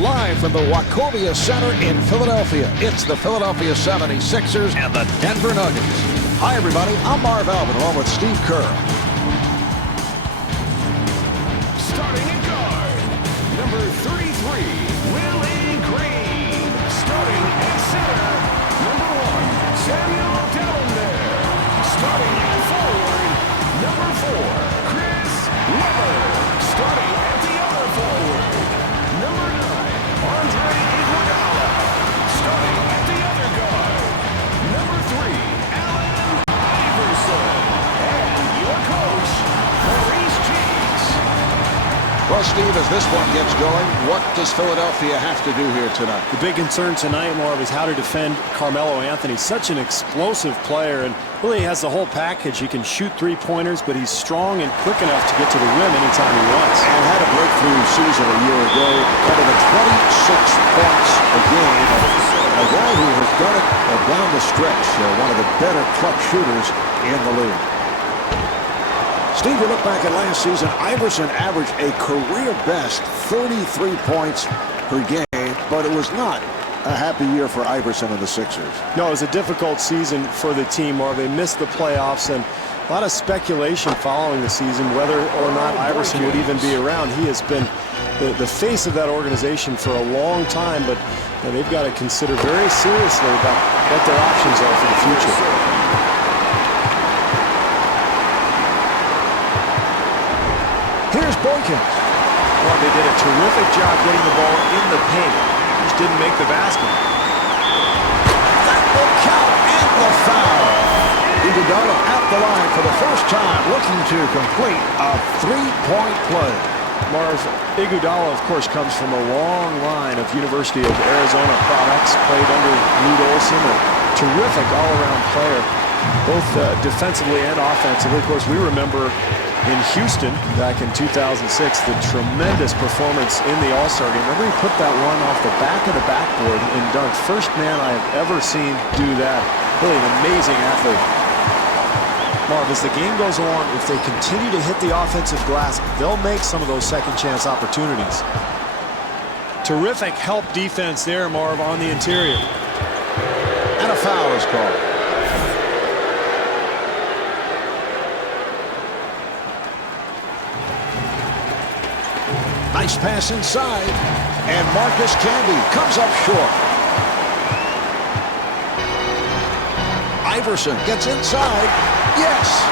live from the Wachovia Center in Philadelphia. It's the Philadelphia 76ers and the Denver Nuggets. Hi, everybody. I'm Marv Albin, along with Steve Kerr. Starting at guard, number 33, Willie Green. Starting at center, number 1, Samuel Delaware. Starting at forward, number 4, Chris Webber. Starting at the other forward, number 9, Andre Iguodala. Starting at the other guard, number 3, Allen Iverson. And your coach, Maurice Cheeks. Well, Steve, as this one gets going, what does Philadelphia have to do here tonight? The big concern tonight, Marv, is how to defend Carmelo Anthony. Such an explosive player, and really has the whole package. He can shoot three-pointers, but he's strong and quick enough to get to the rim anytime he wants. And had a breakthrough season a year ago, better than 26 points a game. A guy who has done it down the stretch, one of the better clutch shooters in the league. Steve, you look back at last season, Iverson averaged a career-best 33 points per game, but it was not a happy year for Iverson and the Sixers. No, it was a difficult season for the team, Marv. They missed the playoffs, and a lot of speculation following the season whether or not Iverson would even be around. He has been the face of that organization for a long time, but they've got to consider very seriously about what their options are for the future. Here's Boykins. Well, they did a terrific job getting the ball in the paint. Just didn't make the basket. That will count, and the foul. Iguodala at the line for the first time, looking to complete a three-point play. Marv, Iguodala, of course, comes from a long line of University of Arizona products. Played under Lute Olson, a terrific all-around player, both defensively and offensively. Of course, we remember in Houston back in 2006, the tremendous performance in the All-Star game. Remember, he put that one off the back of the backboard and dunked. First man I have ever seen do that. Really an amazing athlete. Marv, as the game goes on, if they continue to hit the offensive glass, they'll make some of those second-chance opportunities. Terrific help defense there, Marv, on the interior. And a foul is called. Nice pass inside, and Marcus Camby comes up short. Iverson gets inside. Yes!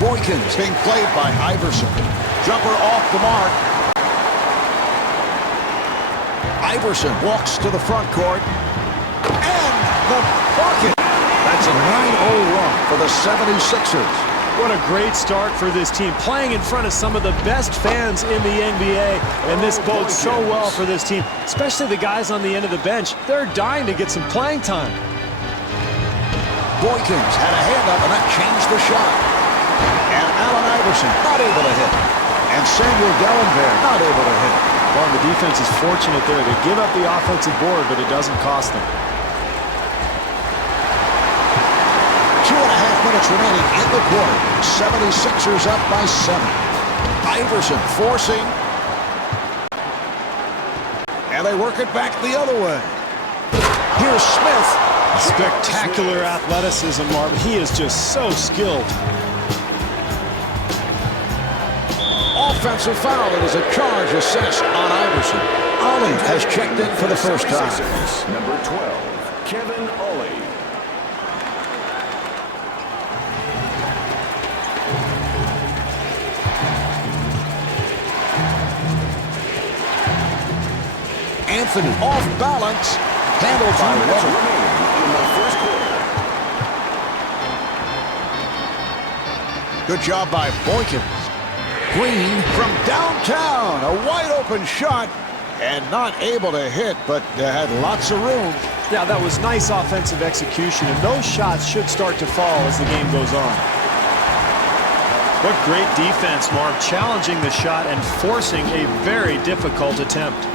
Boykins being played by Iverson. Jumper off the mark. Iverson walks to the front court. The bucket. That's a 9-0 run for the 76ers. What a great start for this team, playing in front of some of the best fans in the NBA, and this bodes so well for this team, especially the guys on the end of the bench. They're dying to get some playing time. Boykins had a hand up, and that changed the shot. And Allen Iverson not able to hit. And Samuel Delaware not able to hit. Well, the defense is fortunate there. They give up the offensive board, but it doesn't cost them. 2.5 minutes remaining in the quarter. 76ers up by 7. Iverson forcing. And they work it back the other way. Here's Smith. Spectacular athleticism, Marvin. He is just so skilled. Offensive foul. It was a charge assessed on Iverson. Ollie has checked in for the first time. Number 12, Kevin Ollie. Anthony off balance, handled by Webber. In the first quarter. Good job by Boykins. Green from downtown, a wide open shot, and not able to hit, but had lots of room. Yeah, that was nice offensive execution, and those shots should start to fall as the game goes on. What great defense, Mark, challenging the shot and forcing a very difficult attempt.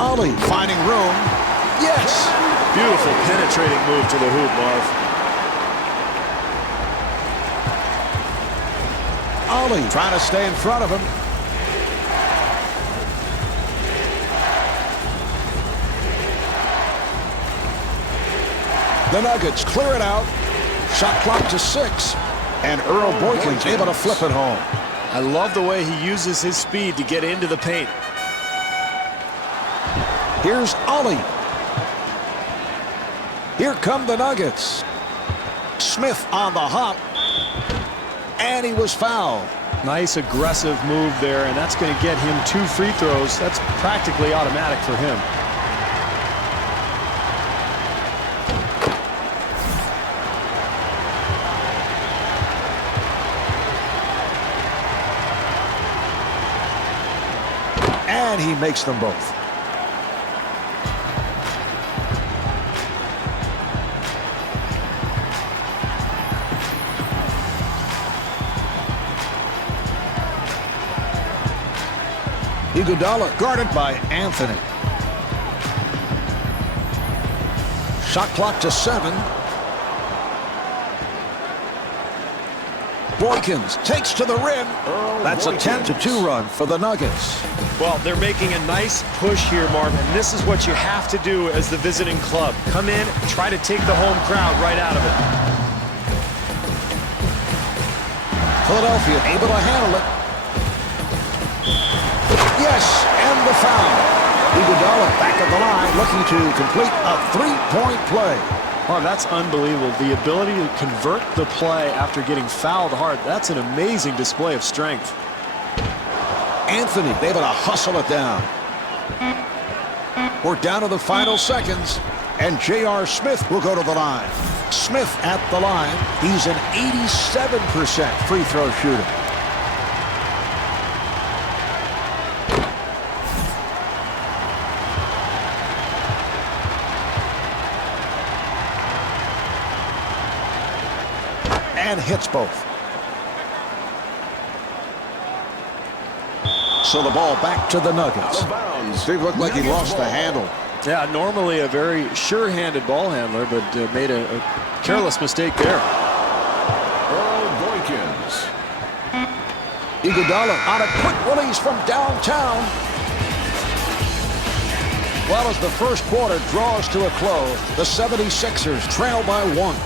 Ollie finding room. Yes. Beautiful penetrating move to the hoop, Marv. Ollie trying to stay in front of him. The Nuggets clear it out. Shot clock to 6. And Earl Boykins able to flip it home. I love the way he uses his speed to get into the paint. Here's Ollie. Here come the Nuggets. Smith on the hop. And he was fouled. Nice aggressive move there, and that's going to get him 2 free throws. That's practically automatic for him. And he makes them both. Iguodala guarded by Anthony. Shot clock to 7. Boykins takes to the rim. That's a 10-2 run for the Nuggets. Well, they're making a nice push here, Marv, and this is what you have to do as the visiting club. Come in, try to take the home crowd right out of it. Philadelphia able to handle it. Yes, and the foul. Iguodala back at the line looking to complete a 3-point play. Marv, that's unbelievable. The ability to convert the play after getting fouled hard, that's an amazing display of strength. Anthony able to hustle it down. We're down to the final seconds, and J.R. Smith will go to the line. Smith at the line. He's an 87% free throw shooter. And hits both. So the ball back to the Nuggets. They looked like he lost the handle. Yeah, normally a very sure-handed ball handler, but made a careless mistake there. Earl Boykins. Iguodala on a quick release from downtown. Well, as the first quarter draws to a close, the 76ers trail by 1.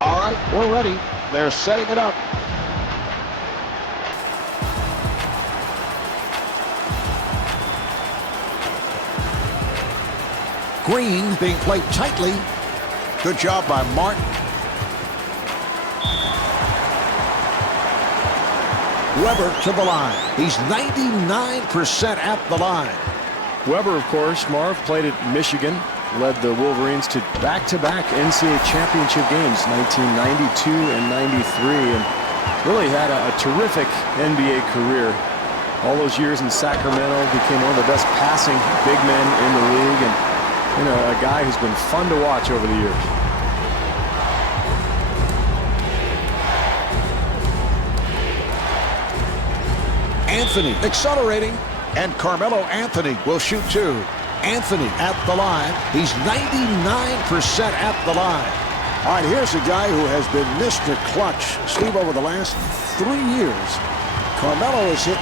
All right, we're ready. They're setting it up. Green being played tightly. Good job by Martin. Weber to the line. He's 99% at the line. Weber, of course, Marv, played at Michigan, led the Wolverines to back-to-back NCAA championship games, 1992 and 93, and really had a terrific NBA career. All those years in Sacramento, became one of the best passing big men in the league, and a guy who's been fun to watch over the years. Anthony accelerating, and Carmelo Anthony will shoot 2. Anthony at the line. He's 99% at the line. All right, here's a guy who has been Mr. Clutch. Steve, over the last 3 years, Carmelo has hit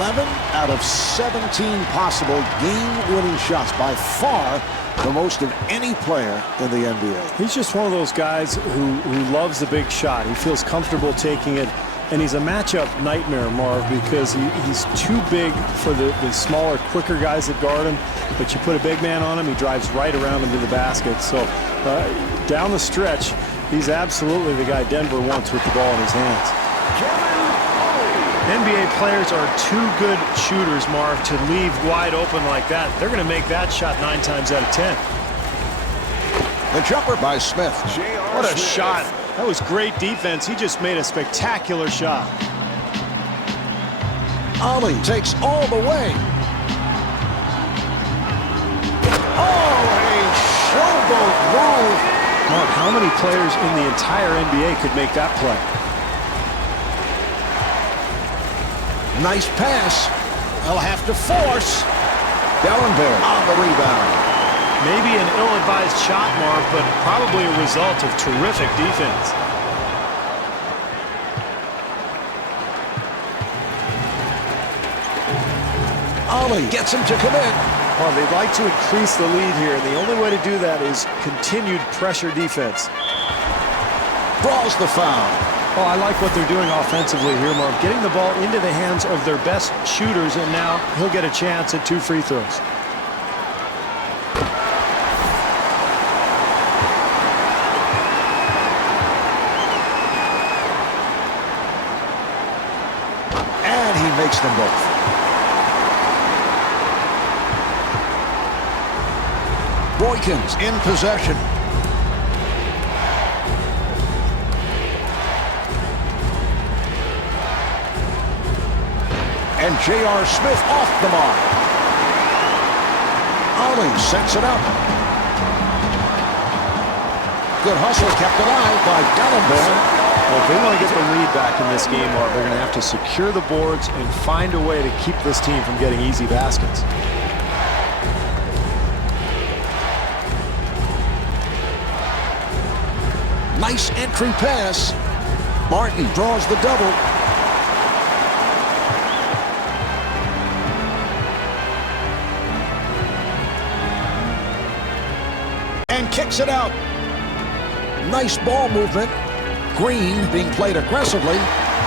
11 out of 17 possible game-winning shots. By far, the most of any player in the NBA. He's just one of those guys who loves the big shot. He feels comfortable taking it. And he's a matchup nightmare, Marv, because he's too big for the smaller, quicker guys that guard him. But you put a big man on him, he drives right around him to the basket. So down the stretch, he's absolutely the guy Denver wants with the ball in his hands. NBA players are too good shooters, Marv, to leave wide open like that. They're going to make that shot 9 times out of 10. The jumper by Smith. What a shot That was great defense. He just made a spectacular shot. Ali takes all the way. Oh, a showboat move. Mark, how many players in the entire NBA could make that play? Nice pass. They'll have to force. Dellenberg on the rebound. Maybe an ill-advised shot, Mark, but probably a result of terrific defense. Ali gets him to commit. Well, they'd like to increase the lead here, and the only way to do that is continued pressure defense. Draws the foul. Oh, I like what they're doing offensively here, Mark. Getting the ball into the hands of their best shooters, and now he'll get a chance at 2 free throws. And he makes them both. Boykins in possession. And J.R. Smith off the mark. Ali sets it up. Good hustle kept alive by Dellenberg. Well, if they want to get the lead back in this game, Mark, they're going to have to secure the boards and find a way to keep this team from getting easy baskets. Nice entry pass. Martin draws the double. And kicks it out. Nice ball movement. Green being played aggressively.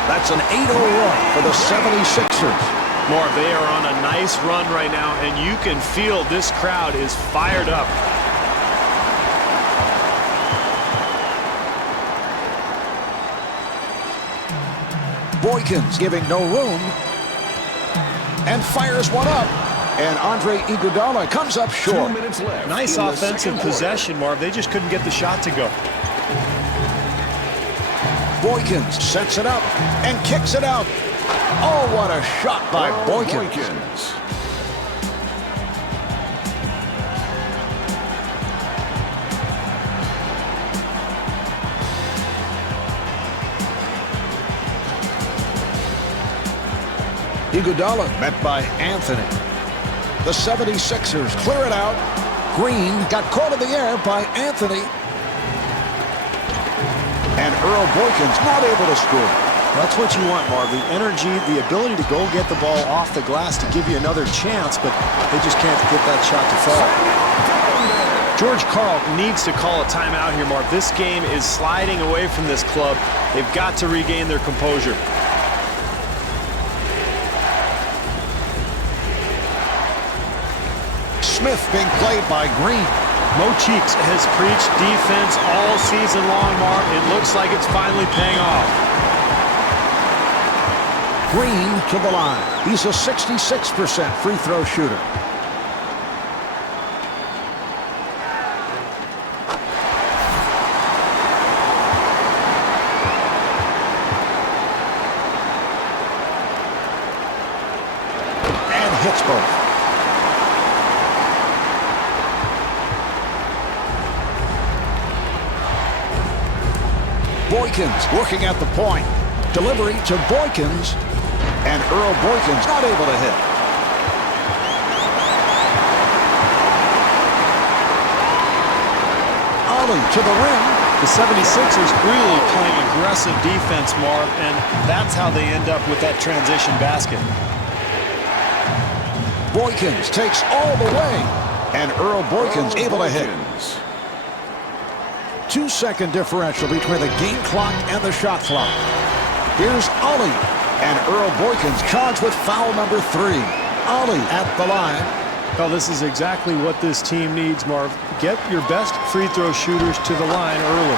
That's an 8-0 run for the 76ers. Mark, they are on a nice run right now, and you can feel this crowd is fired up. Boykins giving no room. And fires one up. And Andre Iguodala comes up 2 short. minutes left. Nice in the offensive second quarter. possession, Marv. They just couldn't get the shot to go. Boykins sets it up and kicks it out. Oh, what a shot by Boykins. Iguodala met by Anthony. The 76ers clear it out. Green got caught in the air by Anthony. And Earl Boykins not able to score. That's what you want, Marv. The energy, the ability to go get the ball off the glass to give you another chance, but they just can't get that shot to fall. George Karl needs to call a timeout here, Marv. This game is sliding away from this club. They've got to regain their composure. Smith being played by Green. Mo Cheeks has preached defense all season long, Mark. It looks like it's finally paying off. Green to the line. He's a 66% free throw shooter. And hits both. Boykins working at the point. Delivery to Boykins. And Earl Boykins not able to hit. Ali to the rim. The 76ers really playing aggressive defense, Marv, and that's how they end up with that transition basket. Boykins takes all the way. And Earl Boykins able to hit. 2-second differential between the game clock and the shot clock. Here's Ali. And Earl Boykins charged with foul number 3. Ali at the line. Well, this is exactly what this team needs, Marv. Get your best free throw shooters to the line early.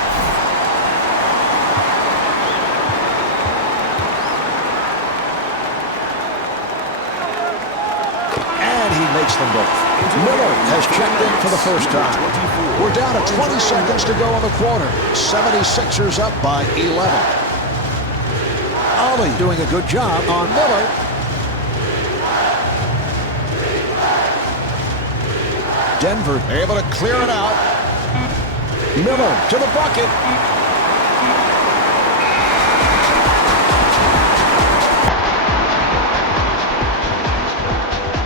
And he makes them both. Miller has checked in for the first time. We're down to 20 seconds to go in the quarter. 76ers up by 11. Ollie doing a good job on Miller. Denver able to clear it out. Miller to the bucket.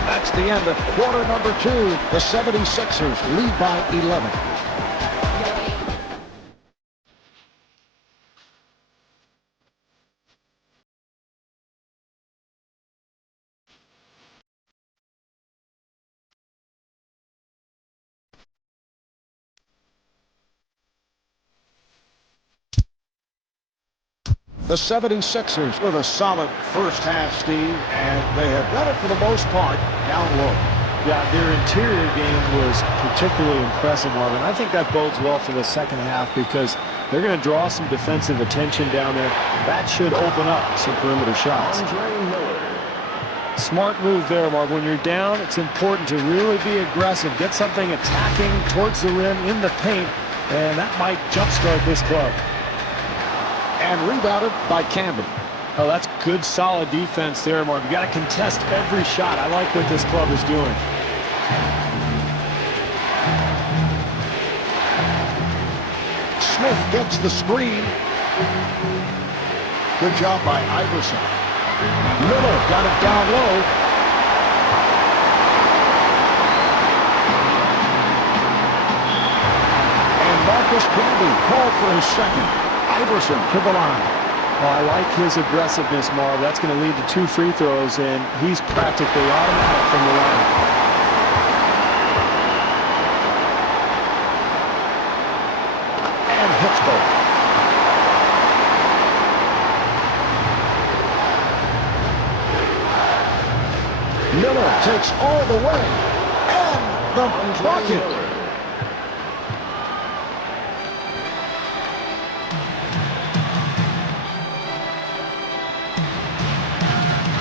That's the end of quarter number 2. The 76ers lead by 11. The 76ers with a solid first half, Steve, and they have done it for the most part down low. Yeah, their interior game was particularly impressive, Marvin. I think that bodes well for the second half because they're going to draw some defensive attention down there. That should open up some perimeter shots. Smart move there, Marvin. When you're down, it's important to really be aggressive. Get something attacking towards the rim in the paint, and that might jumpstart this club. And rebounded by Camden. Oh, that's good, solid defense there, Mark. You got to contest every shot. I like what this club is doing. Smith gets the screen. Good job by Iverson. Miller got it down low. And Marcus Camby called for his second. Iverson to the line. Well, I like his aggressiveness, Marv. That's going to lead to 2 free throws, and he's practically automatic from the line. And hits both. Miller takes all the way. And the bucket.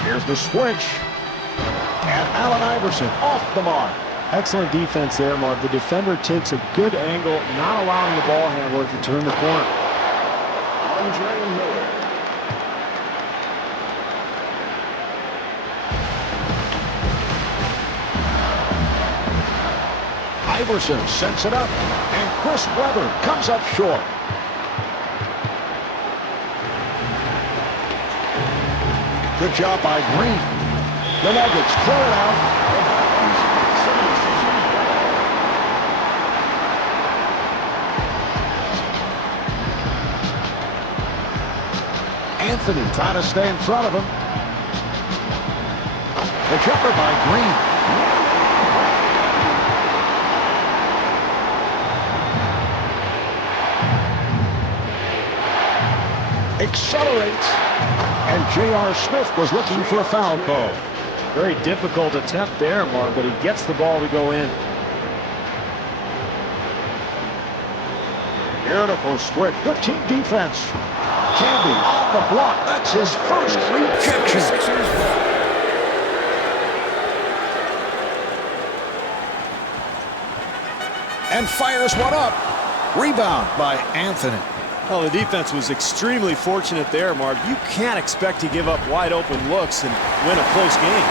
Here's the switch. And Allen Iverson off the mark. Excellent defense there, Marv. The defender takes a good angle, not allowing the ball handler to turn the corner. Iverson sets it up. And Chris Webber comes up short. Good job by Green. The Nuggets clear it out. Anthony trying to stay in front of him. The jumper by Green. Accelerates. And J.R. Smith was looking for a foul call. Very difficult attempt there, Mark, but he gets the ball to go in. Beautiful switch. Good team defense. Camby on the block. That's his first rejection. And fires one up. Rebound by Anthony. Oh, the defense was extremely fortunate there, Marv. You can't expect to give up wide-open looks and win a close game.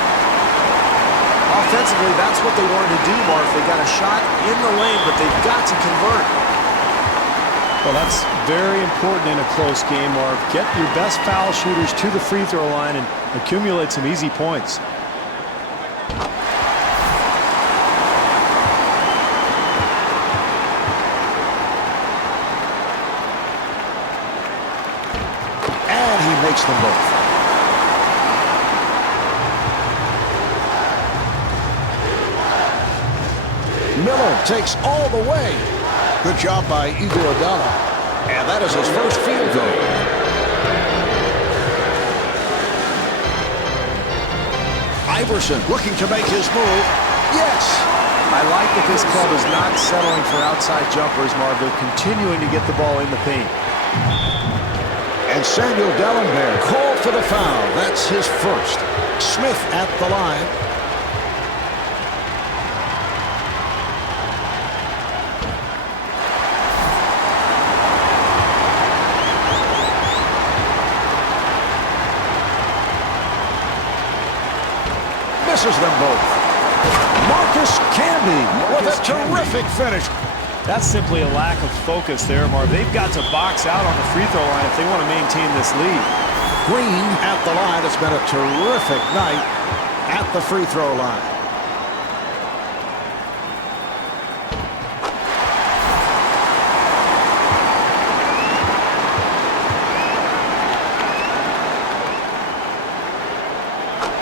Offensively, that's what they wanted to do, Marv. They got a shot in the lane, but they've got to convert. Well, that's very important in a close game, Marv. Get your best foul shooters to the free throw line and accumulate some easy points. Makes them both. Miller takes all the way. Good job by Iguodala. And that is his first field goal. Iverson looking to make his move. Yes. I like that this club is not settling for outside jumpers, Marv. They're continuing to get the ball in the paint. And Samuel Dellenberg called for the foul. That's his first. Smith at the line. misses them both. Marcus Camby with a terrific finish. That's simply a lack of focus there, Marv. They've got to box out on the free throw line if they want to maintain this lead. Green at the line. It's been a terrific night at the free throw line.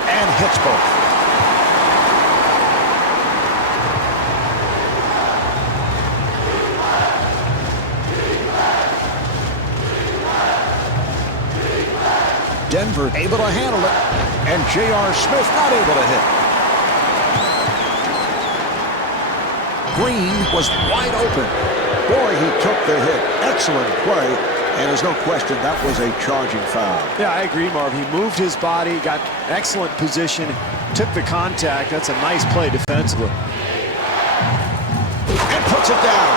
And hits both. Denver able to handle it, and J.R. Smith not able to hit. Green was wide open. Boy, he took the hit. Excellent play, and there's no question that was a charging foul. Yeah, I agree, Marv. He moved his body, got excellent position, took the contact. That's a nice play defensively. And puts it down.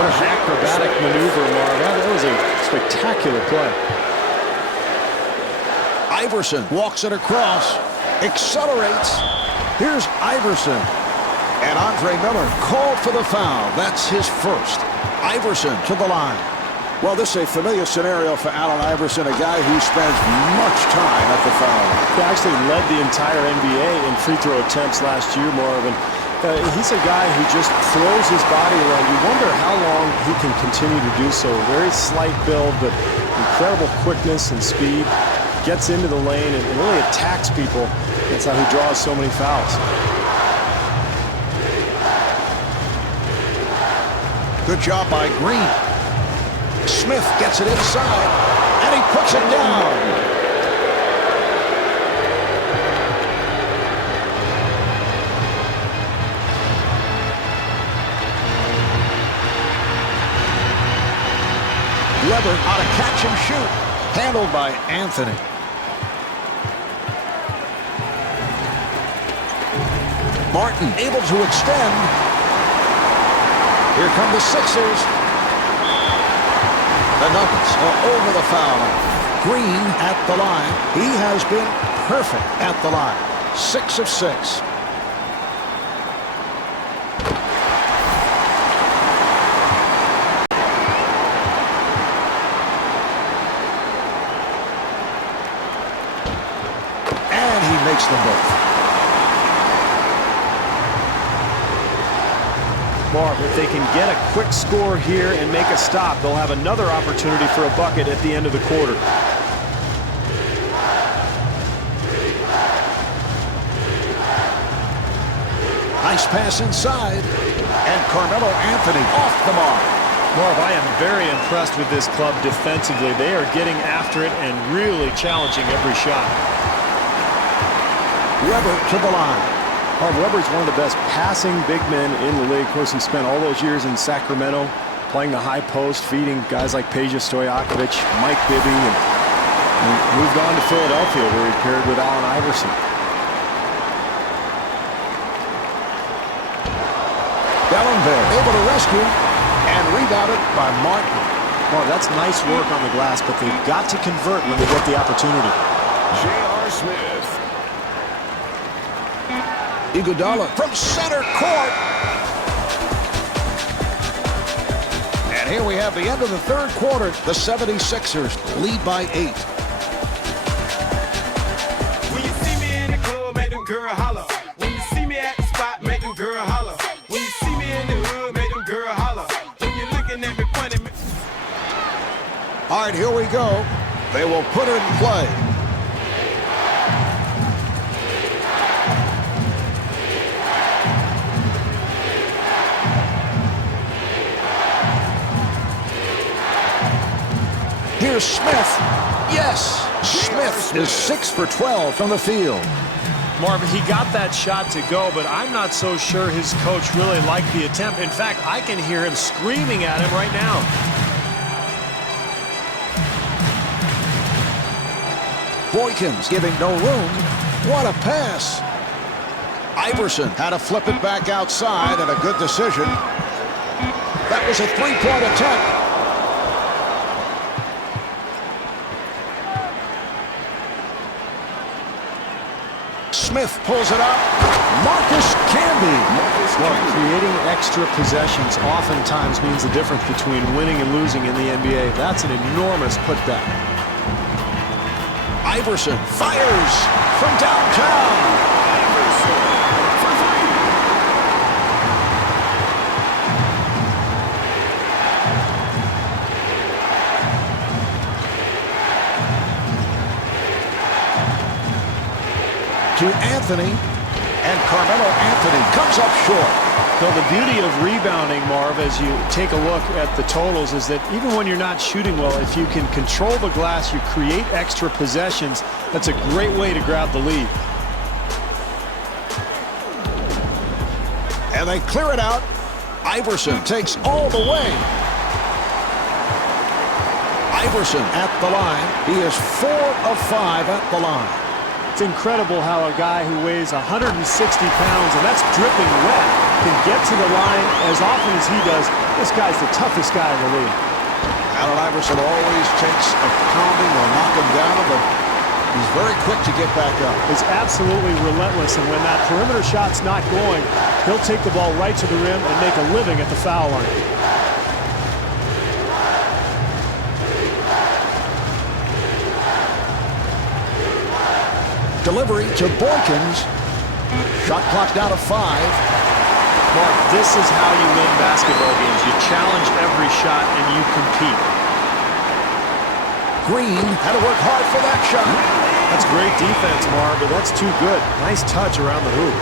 What an acrobatic maneuver, Marv. That was a spectacular play. Iverson walks it across, accelerates. Here's Iverson. And Andre Miller called for the foul. That's his first. Iverson to the line. Well, this is a familiar scenario for Allen Iverson, a guy who spends much time at the foul line. He actually led the entire NBA in free throw attempts last year, Marvin. He's a guy who just throws his body around. You wonder how long he can continue to do so. Very slight build, but incredible quickness and speed. Gets into the lane and really attacks people. That's how he draws so many fouls. Good job by Green. Smith gets it inside, and he puts it down. Weber on a catch and shoot, handled by Anthony. Martin able to extend. Here come the Sixers. The Nuggets are over the foul line. Green at the line. He has been perfect at the line. 6 of 6. And he makes them both. Marv, if they can get a quick score here and make a stop, they'll have another opportunity for a bucket at the end of the quarter. Nice pass inside. And Carmelo Anthony off the mark. Marv, I am very impressed with this club defensively. They are getting after it and really challenging every shot. Weber to the line. Weber's one of the best passing big men in the league. Of course, he spent all those years in Sacramento playing the high post, feeding guys like Peja Stojakovic, Mike Bibby, and moved on to Philadelphia where he paired with Allen Iverson. Bellenberg able to rescue and rebounded by Martin. Well, that's nice work on the glass, but they've got to convert when they get the opportunity. J.R. Smith. Iguodala from center court. And here we have the end of the third quarter. The 76ers lead by 8. When you see me in the club, make them girl holler. When you see me at the spot, make them girl holler. When you see me in the hood, make them girl holler. When you're looking at me funny. All right, here we go. They will put it in play. Here's Smith. Yes, Smith is 6 for 12 from the field. Marvin, he got that shot to go, but I'm not so sure his coach really liked the attempt. In fact, I can hear him screaming at him right now. Boykins giving no room. What a pass. Iverson had to flip it back outside, and a good decision. That was a three-point attempt. Smith pulls it up. Marcus Camby. Well, creating extra possessions oftentimes means the difference between winning and losing in the NBA. That's an enormous putback. Iverson fires from downtown. To Anthony, and Carmelo Anthony comes up short. Well, the beauty of rebounding, Marv, as you take a look at the totals, is that even when you're not shooting well, if you can control the glass, you create extra possessions, that's a great way to grab the lead. And they clear it out. Iverson takes all the way. Iverson at the line. He is 4 of 5 at the line. It's incredible how a guy who weighs 160 pounds, and that's dripping wet, can get to the line as often as he does. This guy's the toughest guy in the league. Allen Iverson always takes a pounding or knock him down, but he's very quick to get back up. He's absolutely relentless, and when that perimeter shot's not going, he'll take the ball right to the rim and make a living at the foul line. Delivery to Boykins. Shot clock down to 5. Mark, this is how you win basketball games. You challenge every shot and you compete. Green had to work hard for that shot. That's great defense, Marv, but that's too good. Nice touch around the hoop.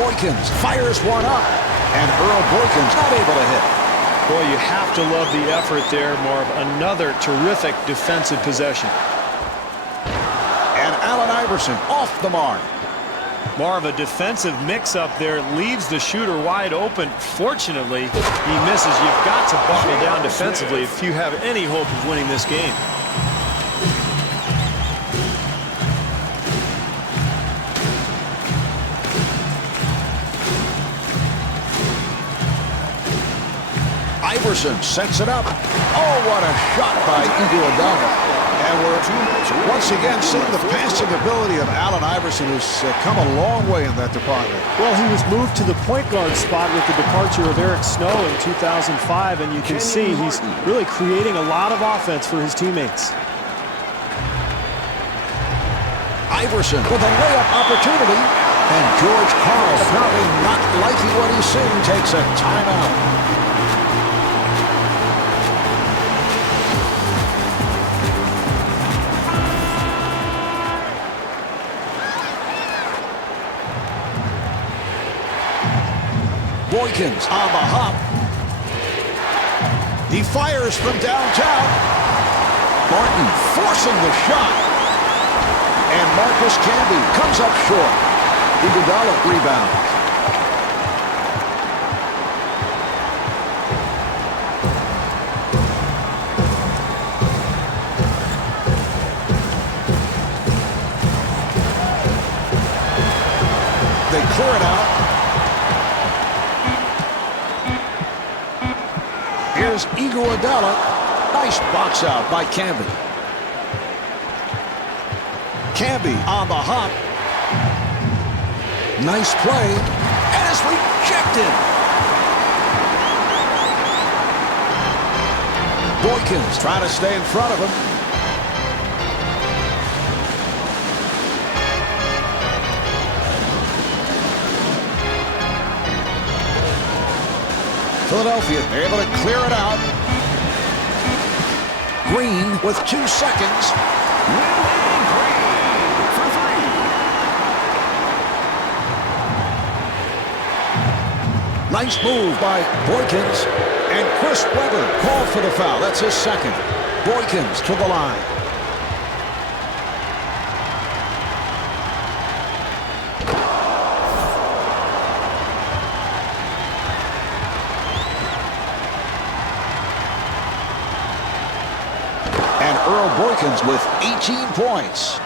Boykins fires one up, and Earl Boykins not able to hit. Boy, you have to love the effort there, Marv. Another terrific defensive possession. And Allen Iverson off the mark. Marv, a defensive mix-up there leaves the shooter wide open. Fortunately, he misses. You've got to buckle down defensively if you have any hope of winning this game. Iverson sets it up. Oh, what a shot by Iguodala. And we're once again seeing the passing ability of Allen Iverson, who's come a long way in that department. Well, he was moved to the point guard spot with the departure of Eric Snow in 2005, and you can see he's really creating a lot of offense for his teammates. Iverson with a layup opportunity, and George Karl, apparently not liking what he's seeing, takes a timeout. Boykins on the hop. He fires from downtown. Martin forcing the shot. And Marcus Camby comes up short. Iguodala rebounds. They clear it out. Here's Iguodala. Nice box out by Camby. Camby on the hop. Nice play. And it's rejected. Boykins trying to stay in front of him. Philadelphia able to clear it out. Green with 2 seconds. Nice move by Boykins. And Chris Webber called for the foul. That's his second. Boykins to the line. Earl Boykins with 18 points.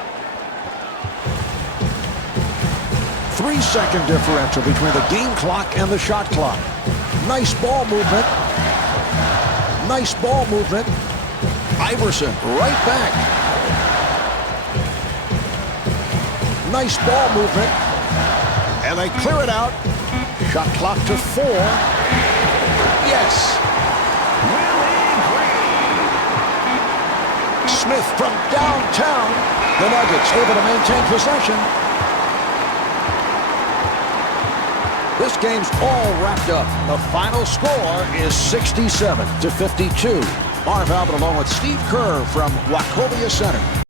3-second differential between the game clock and the shot clock. Nice ball movement. Nice ball movement. Iverson right back. Nice ball movement. And they clear it out. Shot clock to 4. Yes. Smith from downtown. The Nuggets able to maintain possession. This game's all wrapped up. The final score is 67-52. Marv Albert along with Steve Kerr from Wachovia Center.